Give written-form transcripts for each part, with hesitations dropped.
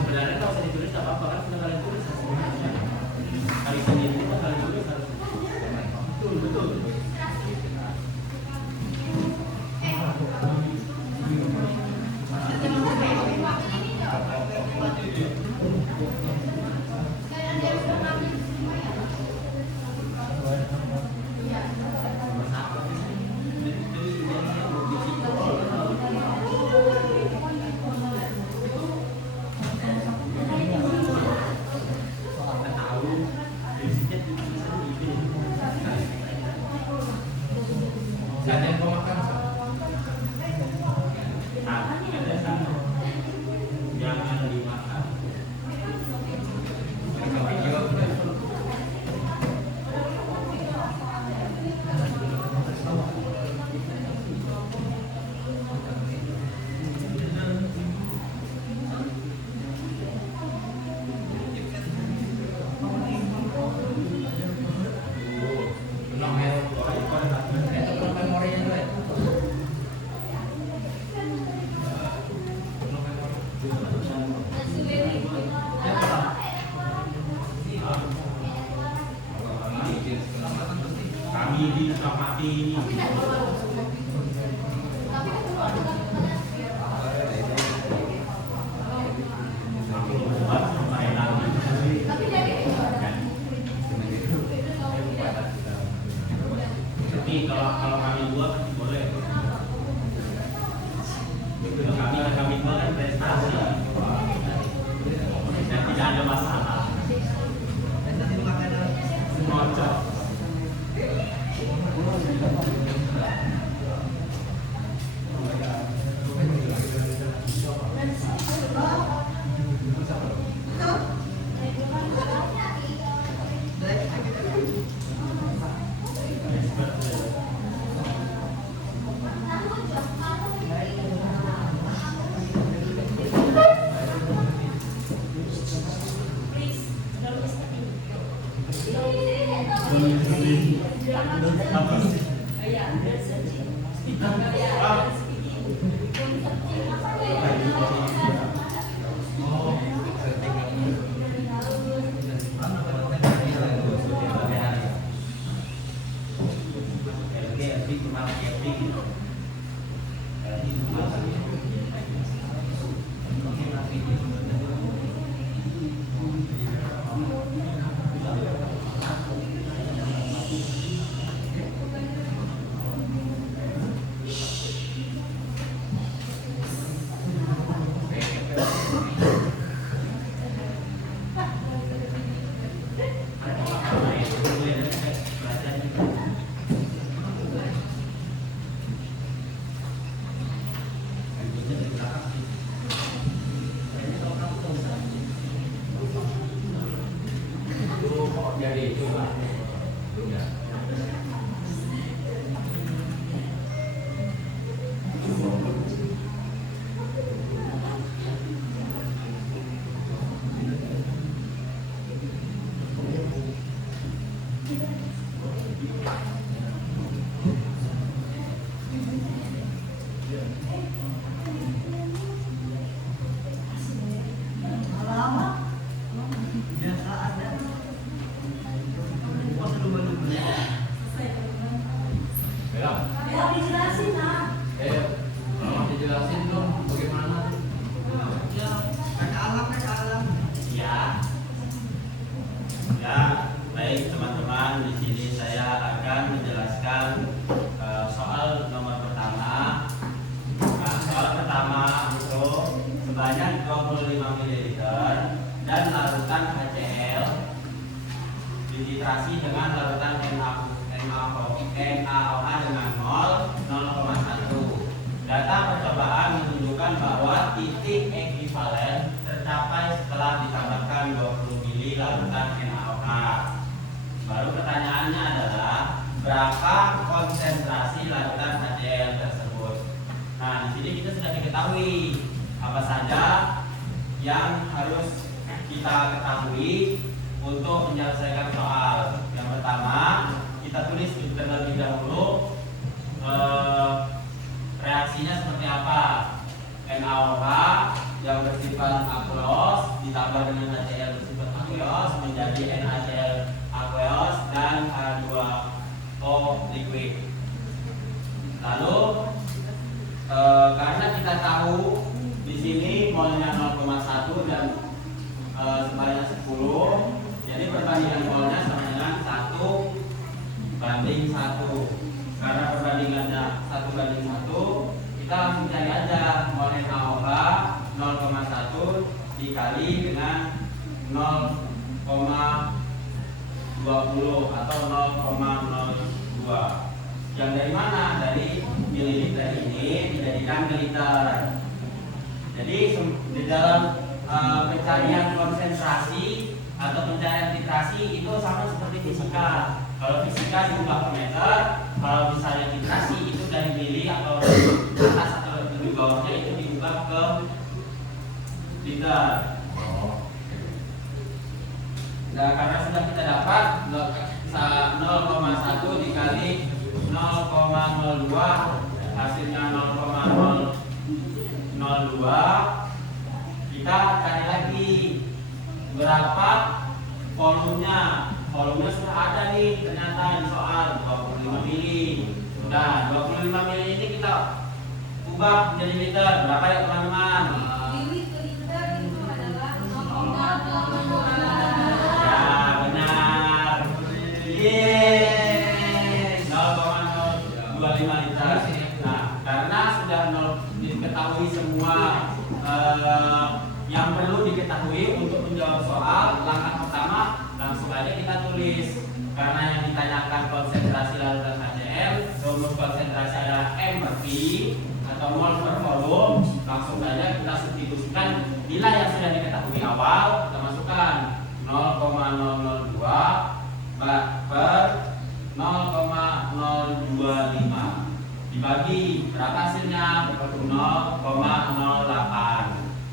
Sebenarnya kalau usah ditulis nggak apa-apa kan, sudah kalian tulis hasilnya. Kali sendiri kita kali tulis harus betul. Kami disepakati tapi kalau kami dua masih boleh. Kami dua kan prestasi dan tidak ada masalah. Ngocok. Baik teman-teman, di sini saya akan menjelaskan soal nomor pertama. Nah, soal pertama itu sebanyak 25 ml dan larutan HCl dititrasi dengan larutan NaOH dengan mol 0,1. Data percobaan menunjukkan bahwa titik ekivalen tercapai larutan NaOH. Baru pertanyaannya adalah berapa konsentrasi larutan HCl tersebut. Nah, di sini kita sudah diketahui apa saja yang harus kita ketahui untuk menyelesaikan soal. Yang pertama, kita tulis terlebih dahulu reaksinya seperti apa. NaOH yang bersifat aqueous ditambah dengan HCl bersifat aqueous menjadi NaCl aqueous dan H2O liquid. Lalu karena kita tahu di sini molnya 0,1 dan sebanyak 10, jadi perbandingan molnya sama dengan 1:1. Karena perbandingannya 1:1, kita langsung cari aja mol NaOH 0,1 dikali dengan 0,20 atau 0,02. Yang dari mana? Dari mililiter ini dijadikan ke liter. Jadi di dalam pencarian konsentrasi atau pencarian titrasi itu sama seperti fisika. Kalau fisika diubah ke meter, kalau misalnya titrasi itu dari mili atau atas atau di bawahnya itu diubah ke liter. Nah, karena sudah kita dapat 0,1 dikali 0,02 hasilnya 0,002. Kita cari lagi berapa volumenya. Volumenya sudah ada nih ternyata di soal 25 mili. Nah, 25 mili ini kita ubah menjadi liter. Berapa ya teman-teman? Mili ke liter itu adalah 0,0. Ya, benar. Yeay, 0,025 liter. Nah, karena sudah diketahui semua yang perlu diketahui untuk menjawab soal, langkah pertama langsung aja kita tulis. Karena yang ditanyakan konsentrasi larutan HCl, rumus konsentrasi adalah M per V atau mol per volume. Langsung saja kita substitusikan nilai yang sudah diketahui awal, kita masukkan 0,002 per 0,025 dibagi berapa hasilnya? 0,08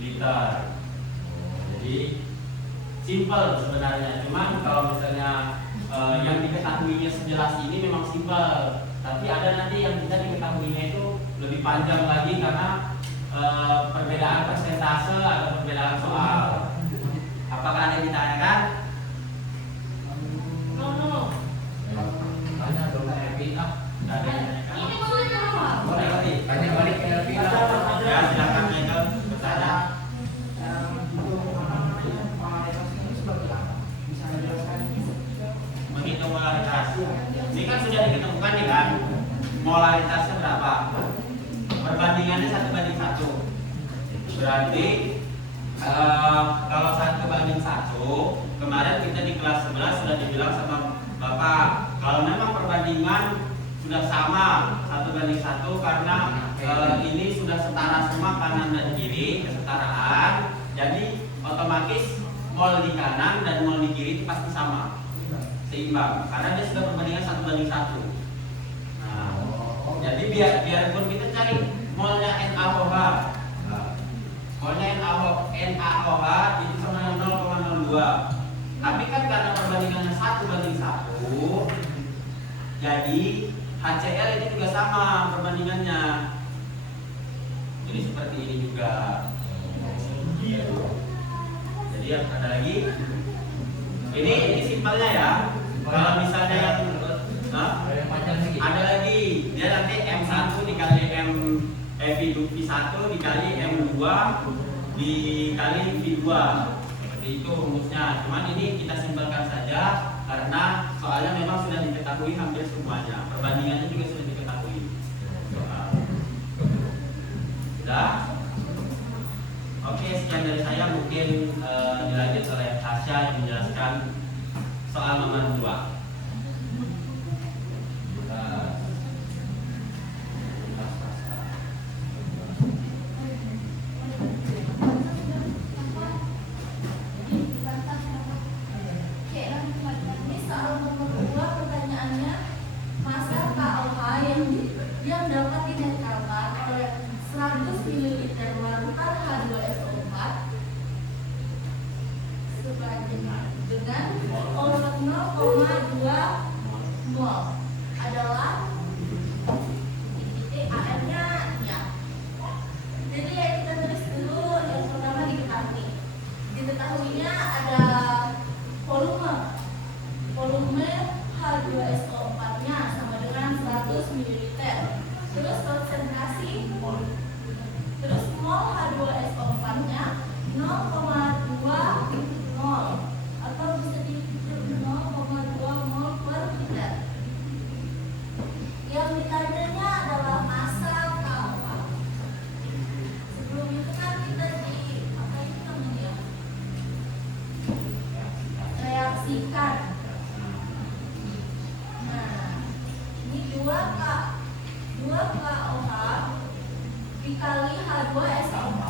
liter. Jadi simple sebenarnya. Cuman kalau misalnya yang diketahuinya sejelas ini memang simple, tapi ada nanti yang kita diketahuinya itu lebih panjang lagi karena perbedaan persentase atau perbedaan soal. Apakah ada yang ditanyakan? No. Tanya dong Elvin. Ada yang ditanyakan? Ini boleh jawab. Boleh lagi. Tanya balik ke Elvin. Ya, silakan Michael bertanya. Menghitung molaritas. Ini kan sudah diketemukan nih kan. Molaritasnya berapa? Perbandingannya 1:1. Berarti kalau 1:1, kemarin kita di kelas 11 sudah dibilang sama Bapak, kalau memang perbandingan sudah sama 1:1 karena ini sudah setara semua kanan dan kiri, kesetaraan, jadi otomatis mol di kanan dan mol di kiri itu pasti sama, seimbang, karena dia sudah perbandingan 1:1. Nah, jadi biarpun kita cari molnya NaOH, molnya NaOH itu sama dengan 0,02. Tapi kan karena perbandingannya 1:1, jadi HCl ini juga sama perbandingannya. Jadi seperti ini juga. Jadi ada lagi. Ini simpelnya ya. Kalau misalnya yang ada lagi, dia nanti M1 dikali V1 dikali M2 dikali V2. Seperti itu rumusnya. Cuman ini kita simpelkan saja karena soalnya memang sudah diketahui hampir semuanya. Perbandingannya juga sudah diketahui. Sudah? Oke, sekian dari saya. Mungkin dilanjut oleh Tasya yang menjelaskan soal nomor 2. dengan volume 0,2 mol adalah titik AM-nya ya. Jadi ya kita tulis dulu yang pertama diketahui. Diketahuinya ada volume H2SO4-nya sama dengan 100 ml. Terus konsentrasi terus mol H2SO4-nya 0,2 mol atau bisa dihitung 0,2 mol per liter. Yang ditanyanya adalah massa KOH. Sebelum itu kan kita apa itu namanya? Reaksikan. Nah, ini 2 KOH dikali H2SO4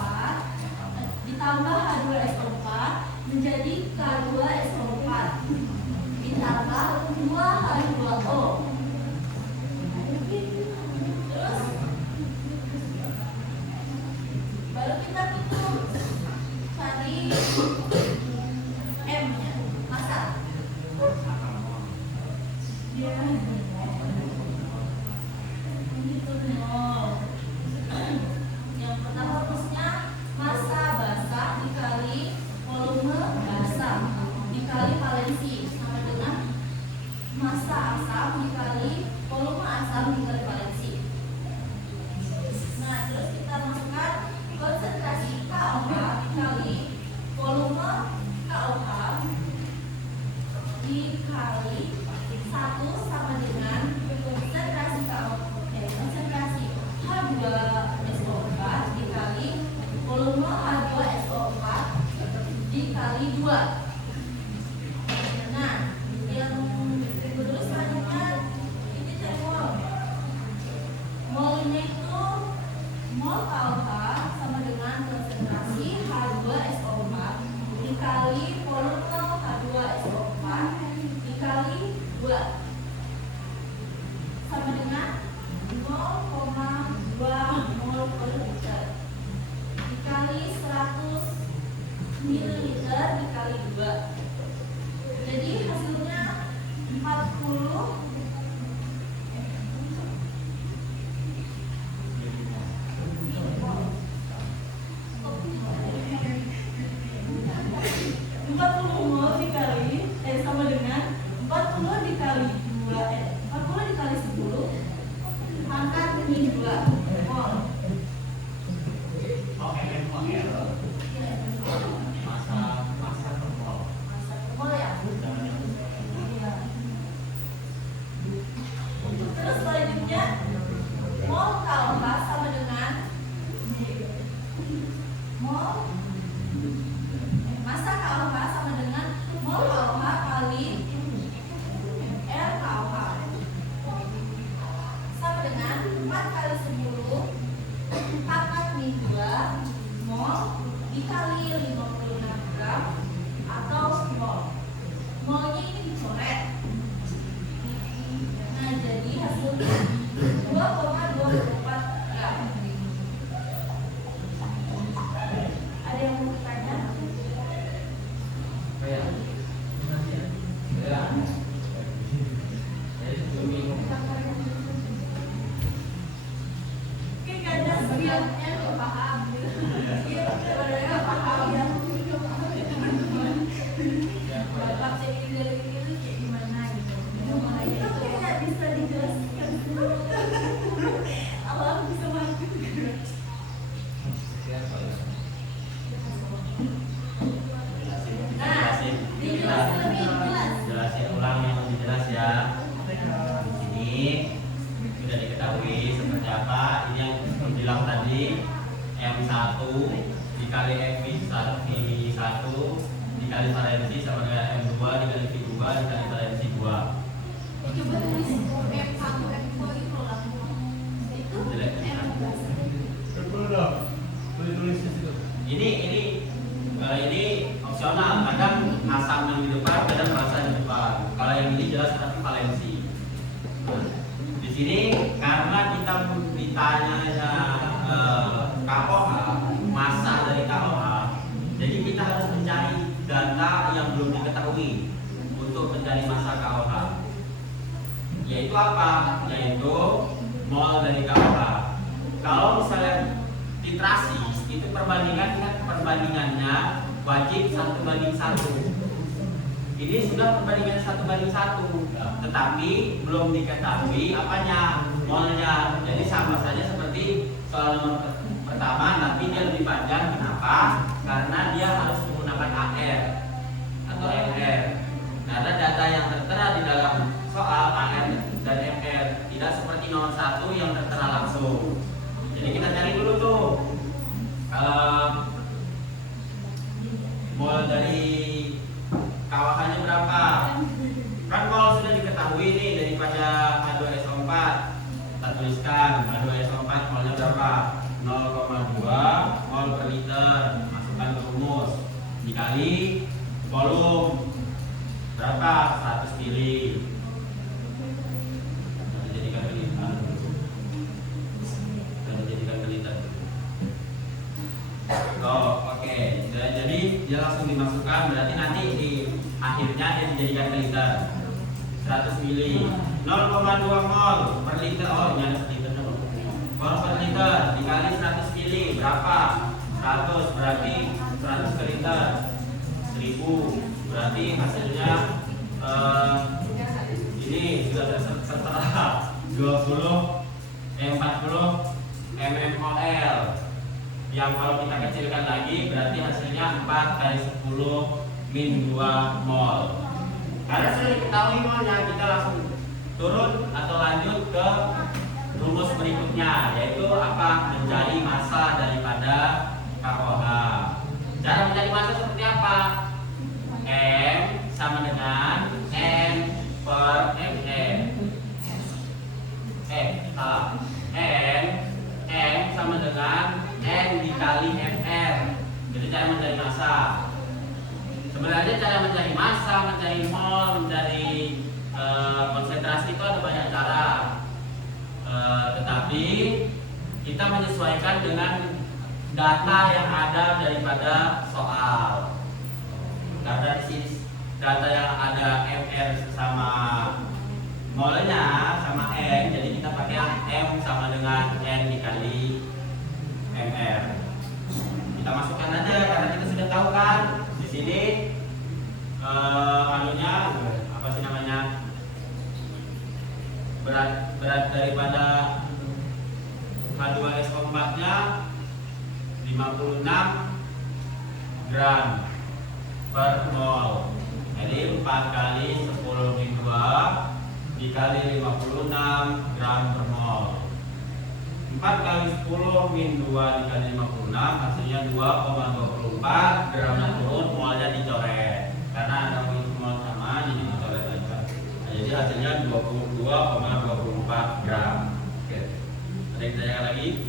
ditambah H2SO4 menjadi K2SO4 ditambah 2H2O. Terus baru kita hitung cari M-nya, massa. Ya. Yang pertama rumusnya massa basah dikali volume basah dikali valensi sama dengan massa asam dikali volume asam dikali valensi. Nah, terus kita masukkan konsentrasi KOH dikali volume KOH dikali 1 sama dengan konsentrasi konsentrasi H2SO4 dikali volume H2SO4 dikali 2. Nah, yang terus selanjutnya ini mol. Molnya itu mol KOH sama dengan konsentrasi H2SO4 dikali volume H2SO4 dikali 2 sama dengan 0,2 mol per liter dikali 100 ml dikali 2. Jadi hasilnya 40 mol dikali sama dengan 40 dikali 40 dikali 10 pangkat min 2 mol. Masa per mol. Massa per mol ya. Iya. Terus selanjutnya mol KOH sama dengan mol massa KOH sama dengan mol KOH kali R KOH sama dengan 4 kali 10 pangkat min 2 mol dikali 56 gram atau mol. Molnya ini dicoret. Nah, jadi hasilnya 2,24 gram. Ada yang mau bertanya? Oke, karena sebenarnya nggak paham. Iya, sebenarnya nggak paham ya. Bapak cek dari itu kayak gimana gitu. Itu kayak bisa dijelaskan. Allah bisa bantu. Nah, dijelasin lebih jelas. Jelasin ulang yang lebih jelas ya. Di sini sudah diketahui seperti apa. Ini yang bilang tadi M1 dikali FV1 dikali valensi sama dengan M2 dikali V2 dikali valensi 2. Coba tulis M1 M2 itu lah. Itu Jelek. Ini opsional, kadang asam yang di depan, kadang basa yang di depan. Kalau yang ini jelas tapi valensi. Nah, di sini karena kita ditanya KOH, massa dari KOH, jadi kita harus mencari data yang belum diketahui untuk mencari massa KOH. Yaitu apa? Yaitu mol dari KOH. Kalau misalnya titrasi itu perbandingannya wajib 1:1. Ini sudah perbandingan 1:1, tetapi belum diketahui apanya, molnya. Jadi sama saja seperti soal nomor pertama, tapi dia lebih panjang. Kenapa? Karena dia harus menggunakan AR atau MR. Karena data yang tertera di dalam soal AR dan MR tidak seperti nomor 1 yang tertera langsung. Jadi kita cari dulu tuh mol dari KOH-nya berapa. Kan kalau sudah diketahui nih daripada H2SO4, kita tuliskan H2SO4 molnya berapa, 0,2 mol per liter, masukkan ke rumus, dikali volume berapa, 100 mili. Kita jadikan ke liter. Oh, oke. Jadi dia langsung dimasukkan, berarti nanti di akhirnya dia dijadikan ke liter. 100 mili, 0,2 mol per liter. Oh, ini ada liternya. Mol per liter dikali 100 mili berapa? 100, berarti 100 ke liter 1000, berarti hasilnya ini sudah tertera 40 mmol. Yang kalau kita kecilkan lagi berarti hasilnya 4 kali 10 min 2 mol. Karena sudah diketahui molnya, kita langsung turun atau lanjut ke rumus berikutnya, yaitu apa? Mencari massa daripada KOH. Cara mencari massa seperti apa? M sama dengan N per MN. Salah. N sama dengan N dikali MR. Jadi cara mencari massa. Sebenarnya cara mencari massa, mencari mol, mencari konsentrasi itu ada banyak cara. Tetapi kita menyesuaikan dengan data yang ada daripada soal. Karena di sini data yang ada MR sama molnya sama N, jadi kita pakai M sama dengan N dikali MR. Kita masukkan aja karena kita sudah tahu kan di sini anunya apa sih namanya, berat daripada H2SO4-nya 56 gram per mol. Jadi 4 kali 10 min 2 dikali 56 gram per mol. 4 kali 10 min 2 dikali 56 hasilnya 2,24 gramnya turun, molnya dicoret. Karena ada mol sama jadi dicoret aja. Nah, jadi hasilnya 22,24 gram. Oke. Ada yang ditanyakan lagi?